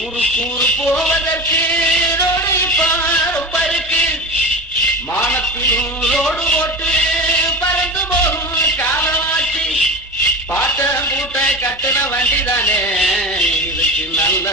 ஊருக்கு ஊரு போவதற்கு ரோடு இப்ப ரொம்ப ரோடு போட்டு பறந்து போகும் காலமாச்சு பாட்ட கூட்ட கட்டுன வண்டி தானே இதுக்கு நல்ல